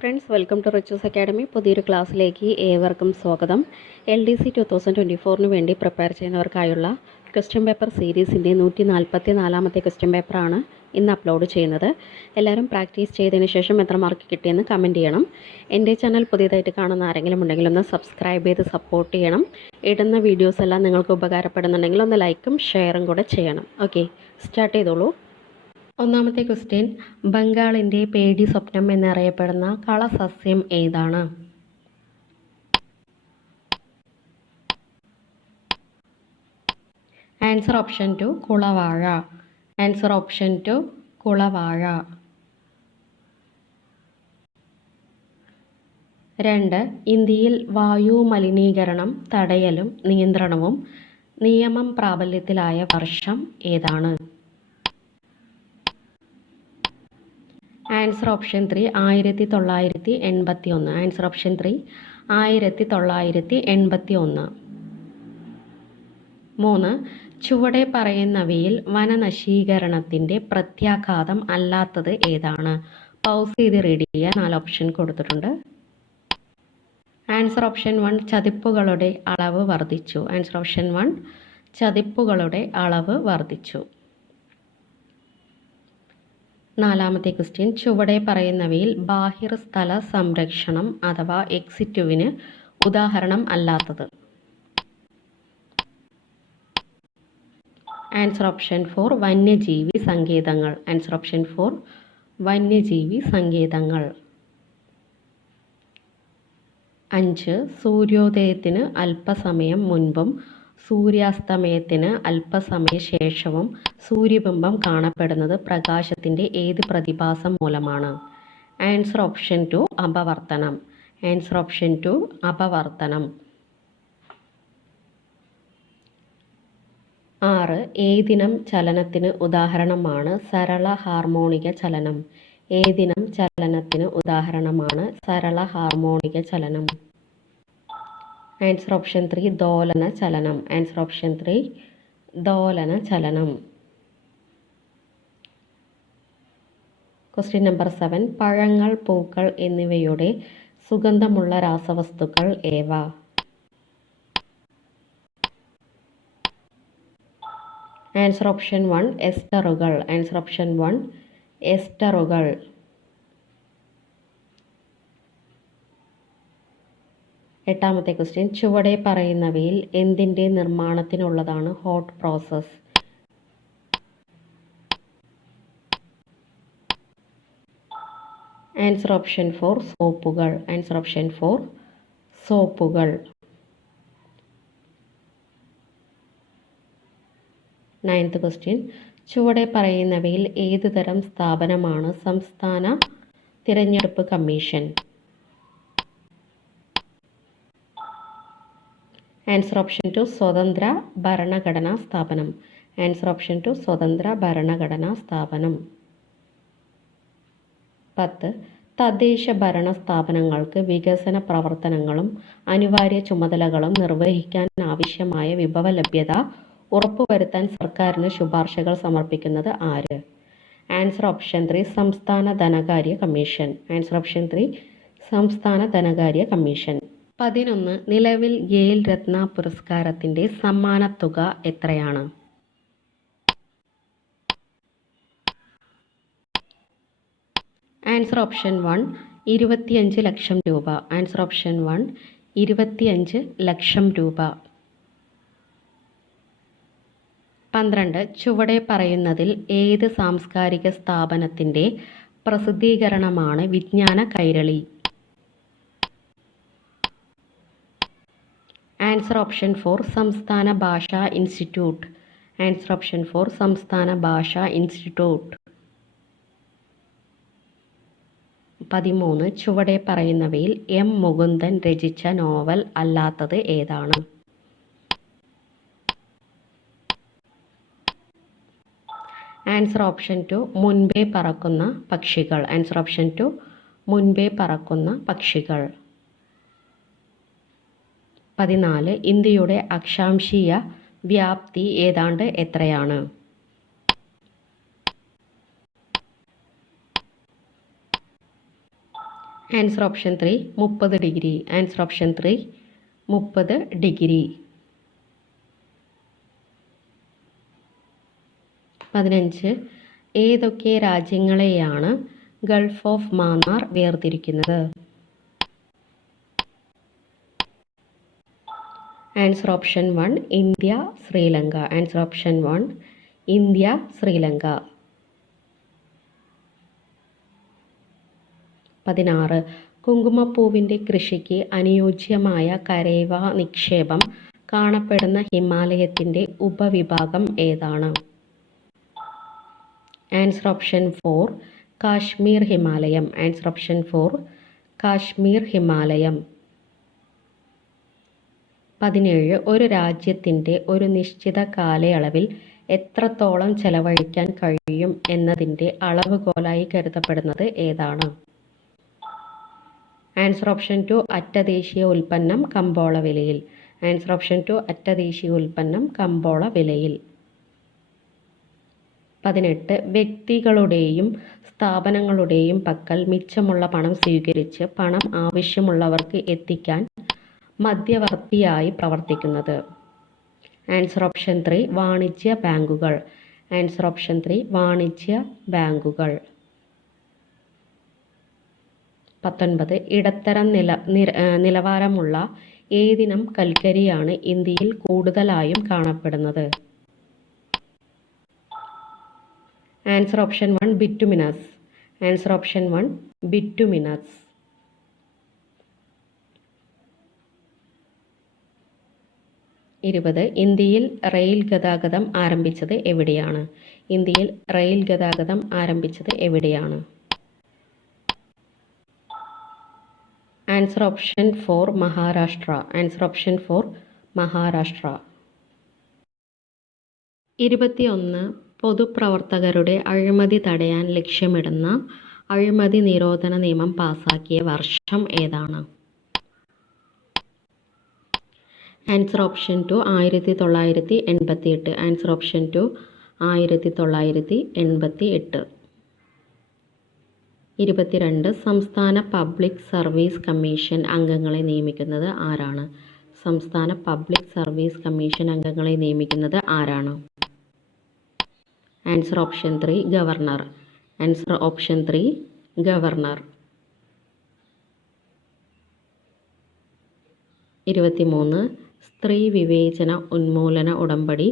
Friends, welcome to Richu's academy. പുതിയൊരു ക്ലാസ്സിലേക്ക് ഏവർക്കും സ്വാഗതം. LDC 2024 വേണ്ടി പ്രിപ്പയർ ചെയ്യുന്നവർക്കായുള്ള ക്വസ്റ്റ്യൻ പേപ്പർ സീരീസിൻ്റെ 144ാമത്തെ ക്വസ്റ്റ്യൻ പേപ്പറാണ് ഇന്ന് അപ്ലോഡ് ചെയ്യുന്നത്. എല്ലാവരും പ്രാക്ടീസ് ചെയ്തതിന് ശേഷം എത്ര മാർക്ക് കിട്ടിയെന്ന് കമൻറ്റ് ചെയ്യണം. എൻ്റെ ചാനൽ പുതിയതായിട്ട് കാണുന്ന ആരെങ്കിലും ഉണ്ടെങ്കിൽ ഒന്ന് സബ്സ്ക്രൈബ് ചെയ്ത് സപ്പോർട്ട് ചെയ്യണം. ഇടുന്ന വീഡിയോസ് എല്ലാം നിങ്ങൾക്ക് ഉപകാരപ്പെടുന്നുണ്ടെങ്കിൽ ഒന്ന് ലൈക്കും ഷെയറും കൂടെ ചെയ്യണം. ഓക്കെ, സ്റ്റാർട്ട് ചെയ്തോളൂ. ഒന്നാമത്തെ ക്വസ്റ്റ്യൻ, ബംഗാളിൻ്റെ പേടി സ്വപ്നം എന്നറിയപ്പെടുന്ന കളസസ്യം ഏതാണ്? ആൻസർ ഓപ്ഷൻ 2 കുളവാഴ. ആൻസർ ഓപ്ഷൻ 2 കുളവാഴ. 2. ഇന്ത്യയിൽ വായു മലിനീകരണം തടയലും നിയന്ത്രണവും നിയമം പ്രാബല്യത്തിലായ വർഷം ഏതാണ്? Answer option 3 1981. Answer option 3 1981. 3. ചുവടെ പറയുന്നവയിൽ വനനശീകരണത്തിൻ്റെ പ്രത്യാഘാതം അല്ലാത്തത് ഏതാണ്? പൗസ് ചെയ്ത് റീഡ് ചെയ്യുക. 4 ഓപ്ഷൻ കൊടുത്തിട്ടുണ്ട്. ആൻസർ ഓപ്ഷൻ 1 ചതിപ്പുകളുടെ അളവ് വർദ്ധിച്ചു. ആൻസർ ഓപ്ഷൻ 1 ചതിപ്പുകളുടെ അളവ് വർദ്ധിച്ചു. 4ാമത്തെ ക്വസ്റ്റ്യൻ, ചുവടെ പറയുന്നവയിൽ ബാഹിർസ്ഥല സംരക്ഷണം അഥവാ എക്സിറ്റുവിന് ഉദാഹരണം അല്ലാത്തത്? ആൻസർ ഓപ്ഷൻ 4 വന്യജീവി സങ്കേതങ്ങൾ. ആൻസർ ഓപ്ഷൻ 4 വന്യജീവി സങ്കേതങ്ങൾ. 5. സൂര്യോദയത്തിന് അല്പസമയം മുൻപും സൂര്യാസ്തമയത്തിന് അല്പസമയ ശേഷവും സൂര്യബിംബം കാണപ്പെടുന്നത് പ്രകാശത്തിൻ്റെ ഏത് പ്രതിഭാസം മൂലമാണ്? ആൻസർ ഓപ്ഷൻ 2 അപവർത്തനം. ആൻസർ ഓപ്ഷൻ 2 അപവർത്തനം. 6. ഏതിനം ചലനത്തിന് ഉദാഹരണമാണ് സരള ഹാർമോണിക ചലനം? ഏതിനം ചലനത്തിന് ഉദാഹരണമാണ് സരള ഹാർമോണിക ചലനം? ആൻസർ ഓപ്ഷൻ 3 ദോലന ചലനം. ആൻസർ ഓപ്ഷൻ 3 ദോലന ചലനം. ക്വസ്റ്റ്യൻ നമ്പർ 7, പഴങ്ങൾ, പൂക്കൾ എന്നിവയുടെ സുഗന്ധമുള്ള രാസവസ്തുക്കൾ ഏവ? ആൻസർ ഓപ്ഷൻ 1 എസ്റ്ററുകൾ. ആൻസർ ഓപ്ഷൻ 1 എസ്റ്ററുകൾ. 8ാമത്തെ ക്വസ്റ്റ്യൻ, ചുവടെ പറയുന്നവയിൽ എന്തിൻ്റെ നിർമ്മാണത്തിനുള്ളതാണ് ഹോട്ട് പ്രോസസ്? ആൻസർ ഓപ്ഷൻ 4 സോപ്പുകൾ. ആൻസർ ഓപ്ഷൻ 4 സോപ്പുകൾ. 9th ക്വസ്റ്റ്യൻ, ചുവടെ പറയുന്നവയിൽ ഏത് തരം സ്ഥാപനമാണ് സംസ്ഥാന തിരഞ്ഞെടുപ്പ് കമ്മീഷൻ? ആൻസർ ഓപ്ഷൻ 2 സ്വതന്ത്ര ഭരണഘടനാ സ്ഥാപനം. ആൻസർ ഓപ്ഷൻ 2 സ്വതന്ത്ര ഭരണഘടനാ സ്ഥാപനം. 10. തദ്ദേശ ഭരണ സ്ഥാപനങ്ങൾക്ക് വികസന പ്രവർത്തനങ്ങളും അനിവാര്യ ചുമതലകളും നിർവഹിക്കാൻ ആവശ്യമായ വിഭവ ലഭ്യത ഉറപ്പുവരുത്താൻ സർക്കാരിന് ശുപാർശകൾ സമർപ്പിക്കുന്നത് ആര്? ആൻസർ ഓപ്ഷൻ 3 സംസ്ഥാന ധനകാര്യ കമ്മീഷൻ. ആൻസർ ഓപ്ഷൻ 3 സംസ്ഥാന ധനകാര്യ കമ്മീഷൻ. 11. നിലവിൽ ഖേൽ രത്ന പുരസ്കാരത്തിൻ്റെ സമ്മാനത്തുക എത്രയാണ്? ആൻസർ ഓപ്ഷൻ 1 25 ലക്ഷം രൂപ. ആൻസർ ഓപ്ഷൻ 1 25 ലക്ഷം രൂപ. 12. ചുവടെ പറയുന്നതിൽ ഏത് സാംസ്കാരിക സ്ഥാപനത്തിൻ്റെ പ്രസിദ്ധീകരണമാണ് വിജ്ഞാന കൈരളി? ആൻസർ ഓപ്ഷൻ 4 സംസ്ഥാന ഭാഷാ ഇൻസ്റ്റിറ്റ്യൂട്ട്. ആൻസർ ഓപ്ഷൻ 4 സംസ്ഥാന ഭാഷാ ഇൻസ്റ്റിറ്റ്യൂട്ട്. 13. ചുവടെ പറയുന്നവയിൽ M. മുകുന്ദൻ രചിച്ച നോവൽ അല്ലാത്തത് ഏതാണ്? ആൻസർ ഓപ്ഷൻ 2 മുൻപേ പറക്കുന്ന പക്ഷികൾ. ആൻസർ ഓപ്ഷൻ 2 മുൻപേ പറക്കുന്ന പക്ഷികൾ. 14. ഇന്ത്യയുടെ അക്ഷാംശീയ വ്യാപ്തി ഏതാണ്ട് എത്രയാണ്? Answer option 3 30 degree. Answer option 3 30 degree. 15 ഏതൊക്കെ രാജ്യങ്ങളെയാണ് ഗൾഫ് ഓഫ് മാന്നാർ വേർതിരിക്കുന്നത്? Answer option 1 India Sri Lanka. Answer option 1 India Sri Lanka. 16 കുങ്കുമപ്പൂവിൻ്റെ കൃഷിക്ക് അനുയോജ്യമായ കരേവ നിക്ഷേപം കാണപ്പെടുന്ന ഹിമാലയത്തിൻ്റെ ഉപവിഭാഗം ഏതാണ്? ആൻസർ ഓപ്ഷൻ 4 കാശ്മീർ ഹിമാലയം. ആൻസർ ഓപ്ഷൻ 4 കാശ്മീർ ഹിമാലയം. 17 ഒരു രാജ്യത്തിൻ്റെ ഒരു നിശ്ചിത കാലയളവിൽ എത്രത്തോളം ചെലവഴിക്കാൻ കഴിയും എന്നതിൻ്റെ അളവുകോലായി കരുതപ്പെടുന്നത് ഏതാണ്? ആൻസർ ഓപ്ഷൻ 2 അറ്റ ദേശീയ ഉൽപ്പന്നം കമ്പോള വിലയിൽ. ആൻസർ ഓപ്ഷൻ 2 അറ്റ ദേശീയ ഉൽപ്പന്നം കമ്പോള വിലയിൽ. 18 വ്യക്തികളുടെയും സ്ഥാപനങ്ങളുടെയും പക്കൽ മിച്ചമുള്ള പണം സ്വീകരിച്ച് പണം ആവശ്യമുള്ളവർക്ക് എത്തിക്കാൻ മധ്യവർത്തിയായി പ്രവർത്തിക്കുന്നത്? ആൻസർ ഓപ്ഷൻ 3 വാണിജ്യ ബാങ്കുകൾ. ആൻസർ ഓപ്ഷൻ 3 വാണിജ്യ ബാങ്കുകൾ. 19 ഇടത്തരം നിലവാരമുള്ള ഏതിനം കൽക്കരിയാണ് ഇന്ത്യയിൽ കൂടുതലായും കാണപ്പെടുന്നത്? Answer option 1 bituminous. Answer option 1 bituminous. 20 ഇന്ത്യയിൽ റെയിൽ ഗതാഗതം ആരംഭിച്ചത് എവിടെയാണ്? ഇന്ത്യയിൽ റെയിൽ ഗതാഗതം ആരംഭിച്ചത് എവിടെയാണ്? Answer option 4 Maharashtra. Answer option 4 Maharashtra. 21 പൊതുപ്രവർത്തകരുടെ അഴിമതി തടയാൻ ലക്ഷ്യമിടുന്ന അഴിമതി നിരോധന നിയമം പാസാക്കിയ വർഷം ഏതാണ്? Answer option 2 1988. Answer option 2 1988. 22 സംസ്ഥാന പബ്ലിക് സർവീസ് കമ്മീഷൻ അംഗങ്ങളെ നിയമിക്കുന്നത് ആരാണ്? സംസ്ഥാന പബ്ലിക് സർവീസ് കമ്മീഷൻ അംഗങ്ങളെ നിയമിക്കുന്നത് ആരാണ്? Answer option 3 governor. Answer option 3 governor. 23 സ്ത്രീ വിവേചന ഉന്മൂലന ഉടമ്പടി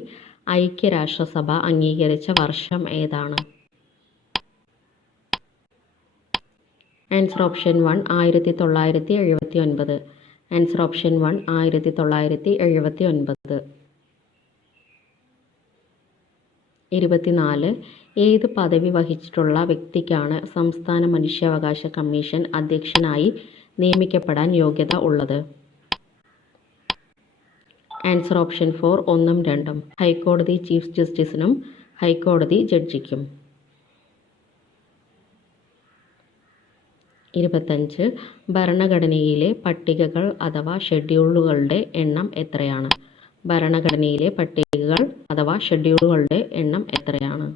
ഐക്യരാഷ്ട്രസഭ അംഗീകരിച്ച വർഷം ഏതാണ്? Answer option 1 1979. Answer option 1 1979. 24 ഏത് പദവി വഹിച്ചിട്ടുള്ള വ്യക്തിക്കാണ് സംസ്ഥാന മനുഷ്യാവകാശ കമ്മീഷൻ അധ്യക്ഷനായി നിയമിക്കപ്പെടാൻ യോഗ്യത ഉള്ളത്? Answer option 4 1ഉം 2ഉം. ഹൈക്കോടതി ചീഫ് ജസ്റ്റിസിനും ഹൈക്കോടതി ജഡ്ജിക്കും. 25 ഭരണഘടനയിലെ പട്ടികകൾ അഥവാ ഷെഡ്യൂളുകളുടെ എണ്ണം എത്രയാണ്? ഭരണഘടനയിലെ പട്ടികകൾ അഥവാ ഷെഡ്യൂളുകളുടെ എണ്ണം എത്രയാണ്?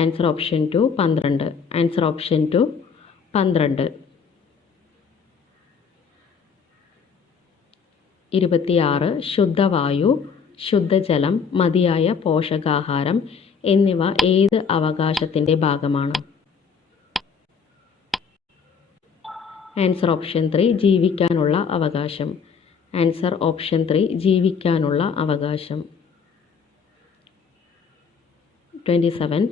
Answer option 2 12. Answer option 2 12. 26 ശുദ്ധവായു, ശുദ്ധജലം, മതിയായ പോഷകാഹാരം എന്നിവ ഏത് അവകാശത്തിൻ്റെ ഭാഗമാണ്? ആൻസർ ഓപ്ഷൻ 3 ജീവിക്കാനുള്ള അവകാശം. ആൻസർ ഓപ്ഷൻ 3 ജീവിക്കാനുള്ള അവകാശം. 27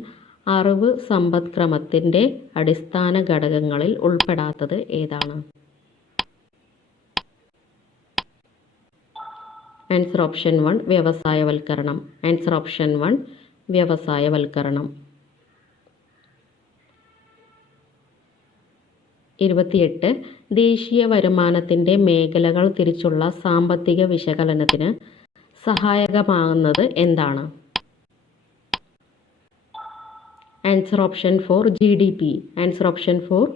അറിവ് സമ്പദ്ക്രമത്തിൻ്റെ അടിസ്ഥാന ഘടകങ്ങളിൽ ഉൾപ്പെടാത്തത് ഏതാണ്? ആൻസർ ഓപ്ഷൻ 1 വ്യവസായവൽക്കരണം. ആൻസർ ഓപ്ഷൻ 1 വ്യവസായവൽക്കരണം. 28 ദേശീയ വരുമാനത്തിൻ്റെ മേഖലകൾ തിരിച്ചുള്ള സാമ്പത്തിക വിശകലനത്തിന് സഹായകമാകുന്നത് എന്താണ്? Answer option 4 GDP. Answer option 4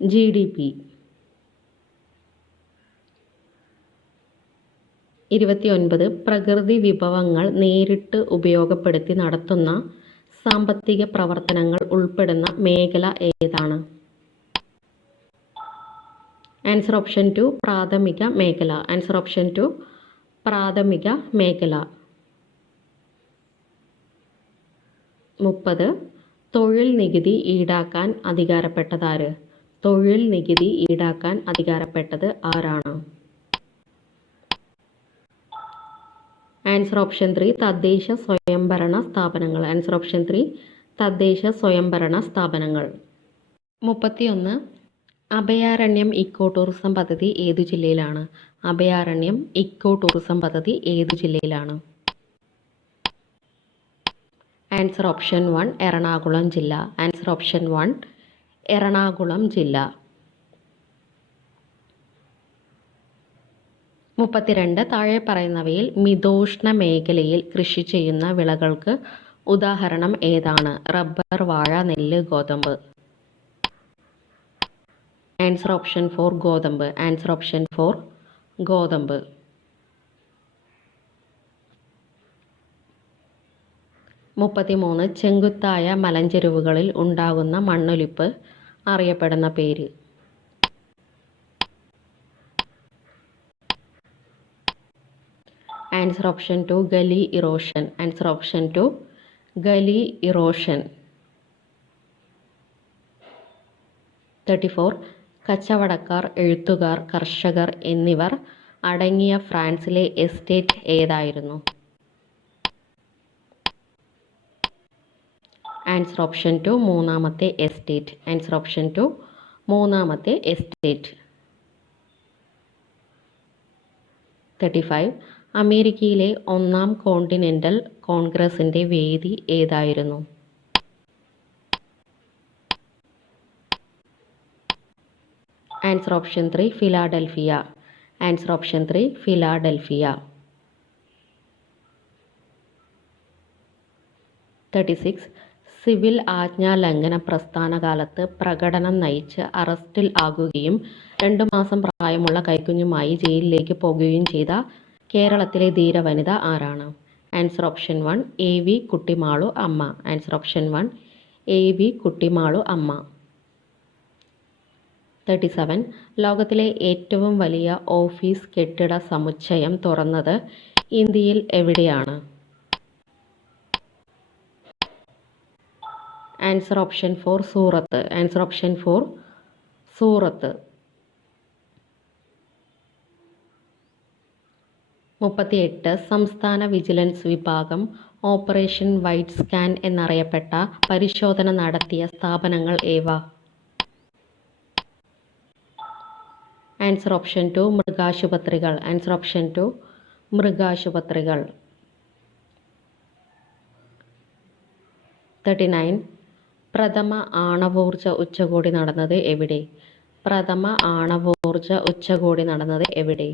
GDP. 29 പ്രകൃതി വിഭവങ്ങൾ നേരിട്ട് ഉപയോഗപ്പെടുത്തി നടത്തുന്ന സാമ്പത്തിക പ്രവർത്തനങ്ങൾ ഉൾപ്പെടുന്ന മേഖല ഏതാണ്? ആൻസർ ഓപ്ഷൻ 2 പ്രാഥമിക മേഖല. ആൻസർ ഓപ്ഷൻ 2 പ്രാഥമിക മേഖല. 30 തൊഴിൽ നികുതി ഈടാക്കാൻ അധികാരപ്പെട്ടതാര്? തൊഴിൽ നികുതി ഈടാക്കാൻ അധികാരപ്പെട്ടത് ആരാണ്? ആൻസർ ഓപ്ഷൻ 3 തദ്ദേശ സ്വയംഭരണ സ്ഥാപനങ്ങൾ. ആൻസർ ഓപ്ഷൻ 3 തദ്ദേശ സ്വയംഭരണ സ്ഥാപനങ്ങൾ. 31 അഭയാരണ്യം ഇക്കോ ടൂറിസം പദ്ധതി ഏതു ജില്ലയിലാണ്? അഭയാരണ്യം ഇക്കോ ടൂറിസം പദ്ധതി ഏതു ജില്ലയിലാണ്? ആൻസർ ഓപ്ഷൻ 1 എറണാകുളം ജില്ല. ആൻസർ ഓപ്ഷൻ 1 എറണാകുളം ജില്ല. 32 താഴെ പറയുന്നവയിൽ മിതോഷ്ണ മേഖലയിൽ കൃഷി ചെയ്യുന്ന വിളകൾക്ക് ഉദാഹരണം ഏതാണ്? റബ്ബർ, വാഴ, നെല്ല്, ഗോതമ്പ്. ആൻസർ ഓപ്ഷൻ 4 ഗോതമ്പ്. ആൻസർ ഓപ്ഷൻ 4 ഗോതമ്പ്. 33 ചെങ്കുത്തായ മലഞ്ചെരുവുകളിൽ ഉണ്ടാകുന്ന മണ്ണൊലിപ്പ് അറിയപ്പെടുന്ന പേര്? Answer option 2 gully erosion. Answer option 2 gully erosion. 34 കച്ചവടക്കാർ, എഴുത്തുകാർ, കർഷകർ എന്നിവർ അടങ്ങിയ ഫ്രാൻസിലെ എസ്റ്റേറ്റ് ഏതായിരുന്നു? ആൻസർ ഓപ്ഷൻ 2 മൂന്നാമത്തെ എസ്റ്റേറ്റ്. ആൻസർ ഓപ്ഷൻ 2 മൂന്നാമത്തെ എസ്റ്റേറ്റ്. 35 അമേരിക്കയിലെ ഒന്നാം കോണ്ടിനെൻ്റൽ കോൺഗ്രസിൻ്റെ വേദി ഏതായിരുന്നു? Answer option 3 Philadelphia. Answer option 3 Philadelphia. 36 civil ആജ്ഞാലംഘന പ്രസ്ഥാനകാലത്ത് പ്രകടനം നയിച്ച് അറസ്റ്റിൽ ആകുകയും 2 മാസം പ്രായമുള്ള കൈക്കുഞ്ഞുമായി ജയിലിലേക്ക് പോകുകയും ചെയ്ത കേരളത്തിലെ ധീരവനിത ആരാണ്? ആൻസർ ഓപ്ഷൻ 1 AV കുട്ടിമാളു അമ്മ. ആൻസർ ഓപ്ഷൻ 1 AV കുട്ടിമാളു അമ്മ. 37 ലോകത്തിലെ ഏറ്റവും വലിയ ഓഫീസ് കെട്ടിട സമുച്ചയം തുറന്നത് ഇന്ത്യയിൽ എവിടെയാണ്? ആൻസർ ഓപ്ഷൻ 4 സൂറത്ത്. ആൻസർ ഓപ്ഷൻ 4 സൂറത്ത്. 38 സംസ്ഥാന വിജിലൻസ് വിഭാഗം ഓപ്പറേഷൻ വൈറ്റ് സ്കാൻ എന്നറിയപ്പെട്ട പരിശോധന നടത്തിയ സ്ഥാപനങ്ങൾ ഏവ? ആൻസർ ഓപ്ഷൻ 2 മൃഗാശുപത്രികൾ. ആൻസർ ഓപ്ഷൻ 2 മൃഗാശുപത്രികൾ. 39 പ്രഥമ ആണവോർജ ഉച്ചകോടി നടന്നത് എവിടെ? പ്രഥമ ആണവോർജ ഉച്ചകോടി നടന്നത് എവിടെ?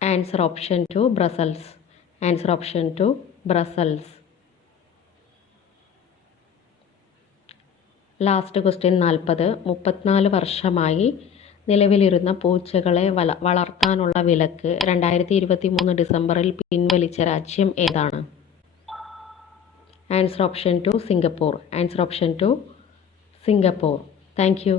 Answer option 2 Brussels. Answer option 2 Brussels. Last question 40 34 വർഷമായി നിലവിലിരുന്ന പൂച്ചകളെ വളർത്താനുള്ള വിലക്ക് 2023 ഡിസംബറിൽ പിൻവലിച്ച രാജ്യം ഏതാണ്? Answer option 2 Singapore. Answer option 2 Singapore. Thank you.